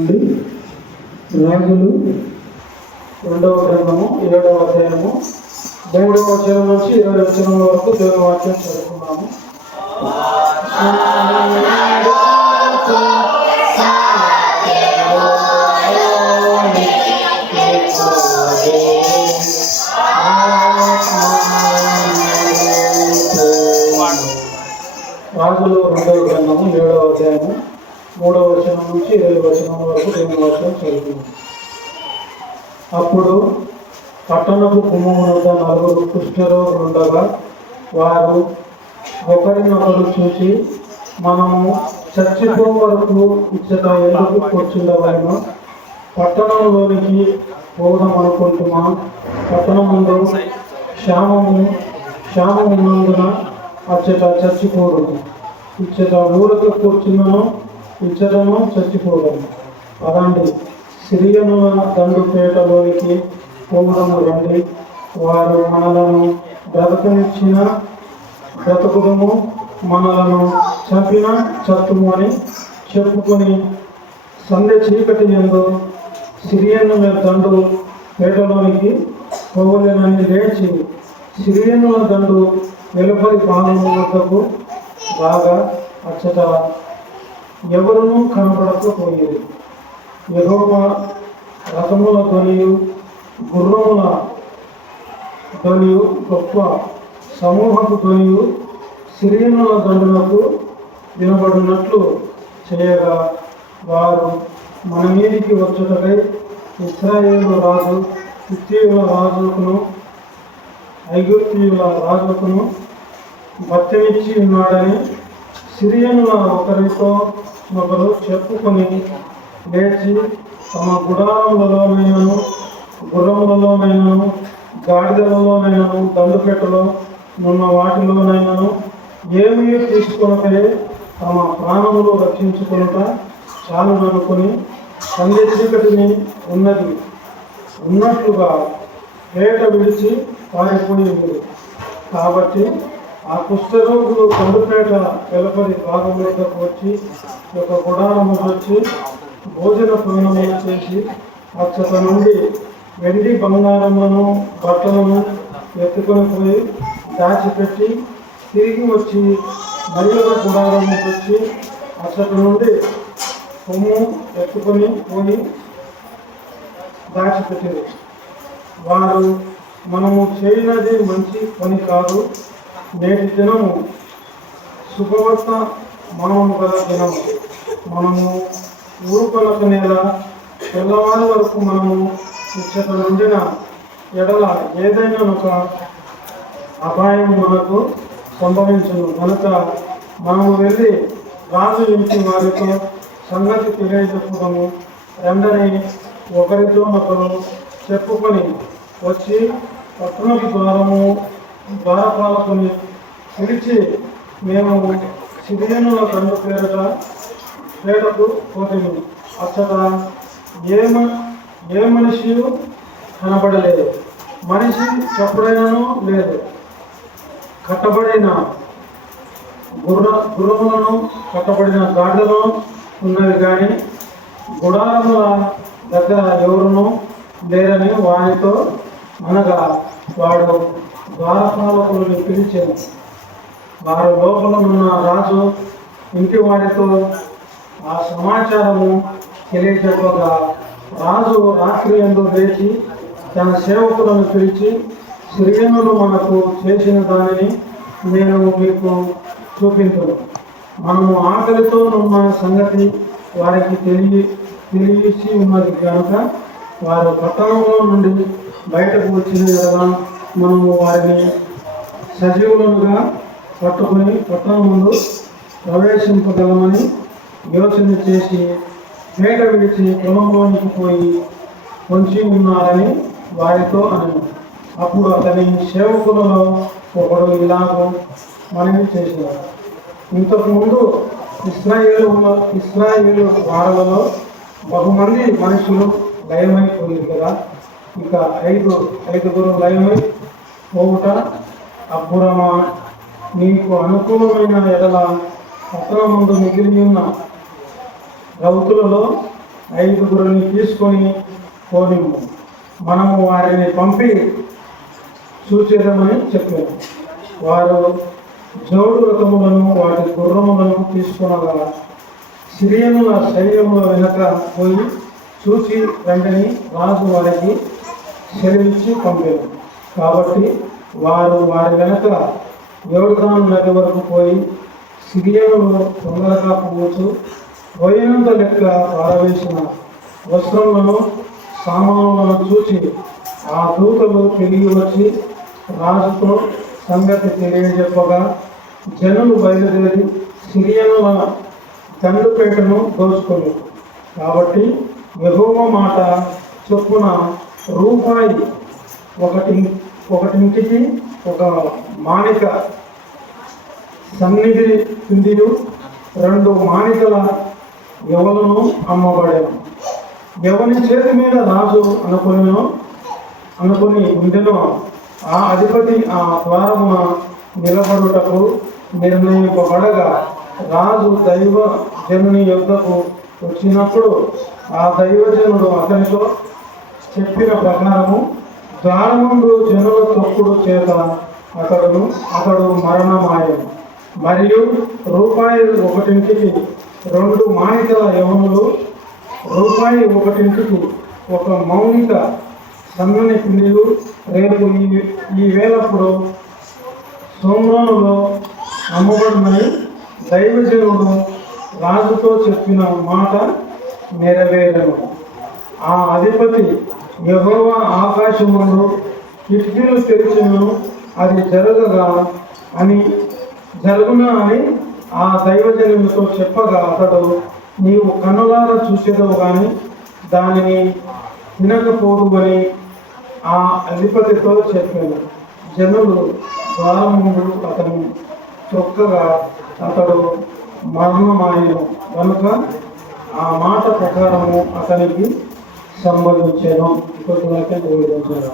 రాజులు 2వ గ్రంథము 7వ అధ్యాయము 3వ వచనం నుంచి 20వ వచనం వరకు దేవుని వాక్యం చదువుకున్నాము. రాజులు 2వ గ్రంథము 7వ అధ్యాయము 3వ వచనం నుంచి 20వ వచనం వరకు దేవుని వాక్యం చదువుకున్నాము. అప్పుడు పట్టణపు గుమ్మమునొద్ద 4 కుష్ఠరోగులు ఉండగా వారు ఒకరినొకరు చూసి, మనము చచ్చిపో వరకు ఇచ్చట ఎందుకు కూర్చుండవలెను? పట్టణంలోనికి పోదాం అనుకుంటుమా? పట్టణముందు క్షామమున్నందున అచ్చట చచ్చిపోదు. ఇచ్చట ఊరకు కూర్చున్నను, ఇచ్చటను చచ్చిపోదాము. అలాంటి సిరియనుల దండుపేటలోనికి పోవడము రండి. వారు మనలను బ్రతకనిచ్చిన బ్రతుకుదము, మనలను చంపిన చత్తుము అని చెప్పుకొని సంధ్య చీకటి యందు సిరియనుల దండు పేటలోనికి పోవలేనని లేచి సిరియనుల దండు వెలుపలి భాగము వద్దకు బాగా అచ్చట ఎవరునూ కనపడకపోయేది. యెహోవా రథముల ధ్వనియు గుర్రముల ధ్వనియు గొప్ప సమూహపు ధ్వనియు సిరియనుల దండులకు వినబడినట్లు చేయగా, వారు మన మీదికి వచ్చుటకై ఇశ్రాయేలు రాజు హిత్తీయుల రాజుకును ఐగుప్తీయుల రాజుకును భత్యమిచ్చి ఉన్నాడని సిరియనుల ఒకరితో ఒకరు చెప్పుకొని లేచి తమ గుడారములలోనైనను గుర్రములలోనైనను గాడిదలలోనైనను దండుపెట్టలో నున్న వాటిలోనైనను ఏమీ తీసుకొనకే తమ ప్రాణములు రక్షించుకొనుట చాలుననుకొని సంధ్య చీకటిని ఉన్నట్లుగా పేట విడిచి పారిపోయింది. కాబట్టి ఆ కుష్ఠరోగులు దండుపేట వెలుపలి భాగము వద్దకు వచ్చి ఒక గుడారము వచ్చి భోజన పూర్ణములు చేసి అచ్చట నుండి వెండి బంగారములను బట్టలను ఎత్తుకొని పోయి దాచిపెట్టి తిరిగి వచ్చి మహిళల గుడారము వచ్చి అచ్చట నుండి సొమ్ము ఎత్తుకొని పోయి దాచిపెట్టారు. వారు, మనము చేయనది మంచి పని కాదు, నేటి దినము శుభవర్త మనము గల దినము, మనము ఊరుకొనక నేల తెల్లవారి వరకు మనము ఇచ్చట నుండిన ఎడల ఏదైనా ఒక అపాయం మనకు సంభవించును కనుక మనము వెళ్ళి రాజు ఇంటి వారితో సంగతి తెలియజెప్పుదాము. రెండని ఒకరితో ఒకరు చెప్పుకొని వచ్చి పట్టణపు ద్వారపాలకుని పిలిచి, మేము సిరియనుల దండు పేటకు పోతేము. అచ్చట ఏ మనిషి కనబడలేదు, మనిషి చెప్పుడైనను లేదు. కట్టబడిన గుర్రములను కట్టబడిన గాడిదలను ఉన్నవి కానీ గుడారముల దగ్గర ఎవరునూ లేరని వానితో అనగా, వాడు ద్వారపాలకులను పిలిచాను. వారు లోపల ఉన్న రాజు ఇంటి వాడితో ఆ సమాచారము తెలియజెప్పగా, రాజు రాత్రి యందు లేచి తన సేవకులను పిలిచి, సిరియనులు మనకు చేసిన దానిని నేను మీకు చూపించును. మనము ఆకలితో ఉన్న సంగతి వారికి తెలిసి ఉన్నది కనుక వారు పట్టణంలో నుండి బయటకు వచ్చిన ఎడల మనము వారిని సజీవులుగా పట్టుకొని పట్టణం ముందు ప్రవేశింపగలమని యోచన చేసి పేట విడిచి పొలంలోనికి పోయి పొంచి ఉన్నారని వారితో అన్నాడు. అప్పుడు అతని సేవకులలో ఒకడు ఇలాగో మనవి చేసినాడు, ఇంతకుముందు ఇశ్రాయేలు వారలలో బహుమంది మనుషులు లయమైపోయింది కదా, ఇక ఐదుగురు లయమై పోవుట అబ్బురమా? నీకు అనుకూలమైన ఎడల పట్టణం ముందు మిగిలి ఉన్న రౌతులలో 5గురిని తీసుకొని పోనిము, మనము వారిని పంపి చూచేదమని చెప్పాను. వారు జోడు రథములను వాటి గుర్రములను తీసుకునగా సిరియనుల సైన్యముల వెనక పోయి చూసి వెంటనే రాజు వారికి సెలవిచ్చి పంపారు. కాబట్టి వారు వారి వెనక యోర్దాను నది వరకు పోయి సిరియనులు తొందరగా పోవచ్చు పోయినంత లెక్క పారవేసిన వస్త్రములను సామానులను చూసి ఆ దూతలు తిరిగి వచ్చి రాజుతో సంగతి తెలియజెప్పగా జనులు బయలుదేరి సిరియనుల దండుపేటను దోచుకొని, కాబట్టి యెహోవా మాట చొప్పున రూపాయి ఒకటింటికి ఒక మాణిక సన్నిధి పిండియు 2 మాణికల యవలను అమ్మబడాను. ఎవని చేతి మీద రాజు అనుకుని ఉండెనో ఆ అధిపతి ఆ ద్వారమున నిలబడుటకు నిర్ణయింపబడగా రాజు దైవ జనుని యొద్దకు వచ్చినప్పుడు ఆ దైవజనుడు అతనితో చెప్పిన ప్రకారము ద్వారముందు జనుల తొక్కుడు చేత అతడు మరణమాయను. మరియు రూపాయి ఒకటింటికి 2 మాణికల యవనులు, రూపాయి ఒకటింటికి ఒక మౌనిక సన్నని పిండిలు రేపు ఈ వేళప్పుడు సోమ్రోనులో అమ్మబడునని దైవజనుడు రాజుతో చెప్పిన మాట నెరవేరను. ఆ అధిపతి యెహోవా ఆకాశమును కిటికీలు తెరిచెను, అది జరుగునా అని ఆ దైవజనునితో చెప్పగా అతడు, నీవు కన్నులారా చూసేదవు కానీ దానిని తినకపోదు అని ఆ అధిపతితో చెప్పాను. జనులు ద్వారం ముందు అతను చొక్కగా అతడు మరణమాయను కనుక ఆ మాట ప్రకారము అతనికి సంభవించాను. ఇప్పటిదాకా వివరించారు.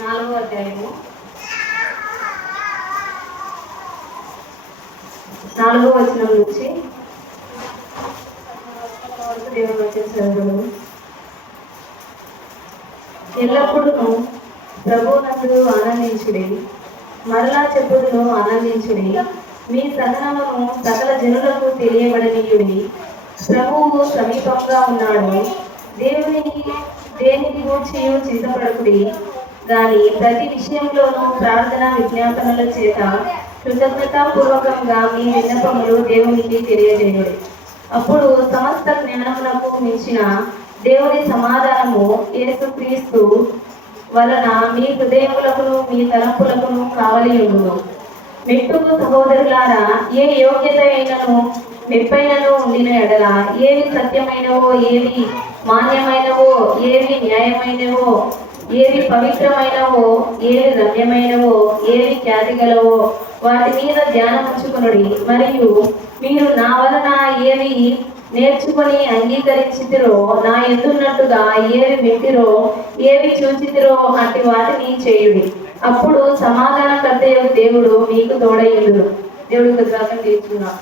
నాలుగో అధ్యాయము 4వ వచనం నుంచి దేవుని వచ్చిన చదువులు. ఎల్లప్పుడూ ప్రభువునందు ఆనందించుడి, మరలా చెప్పుడును ఆనందించుడి, మీ సహనమును సకల జనులకు తెలియబడనీయుడి. ప్రభువు సమీపంగా ఉన్నాడు. దేనికి గూర్చి చింతపడకుడి, కానీ ప్రతి విషయంలోనూ ప్రార్థన విజ్ఞాపనల చేత కృతజ్ఞతాపూర్వకంగా మీ విన్నపములు దేవునికి తెలియజేయుడి. అప్పుడు సమస్త జ్ఞానములకు మించిన దేవుని సమాధానము యేసుక్రీస్తు వలన మీ హృదయములకును మీ తలంపులకును కావలి ఉండును. మెట్టుకు సహోదరులారా, ఏ యోగ్యత అయినను మెప్పైనను ఉండిన ఎడల, ఏవి సత్యమైనవో, ఏవి మాన్యమైనవో, ఏవి న్యాయమైనవో, ఏవి పవిత్రమైనవో, ఏవి రమ్యమైనవో, ఏవి ఖ్యాతి గలవో వాటి మీద ధ్యానముంచుకొనుడి. మరియు మీరు నా వలన ఏవి నేర్చుకొని అంగీకరించితిరో, నా యందున్నట్టుగా ఏవి వింటిరో, ఏవి చూచితిరో అట్టి వాటిని చేయుడి. అప్పుడు సమాధానకర్తయగు దేవుడు మీకు తోడయ్యుండును. దేవుడు కృతజ్ఞతలు తీర్చున్నాం.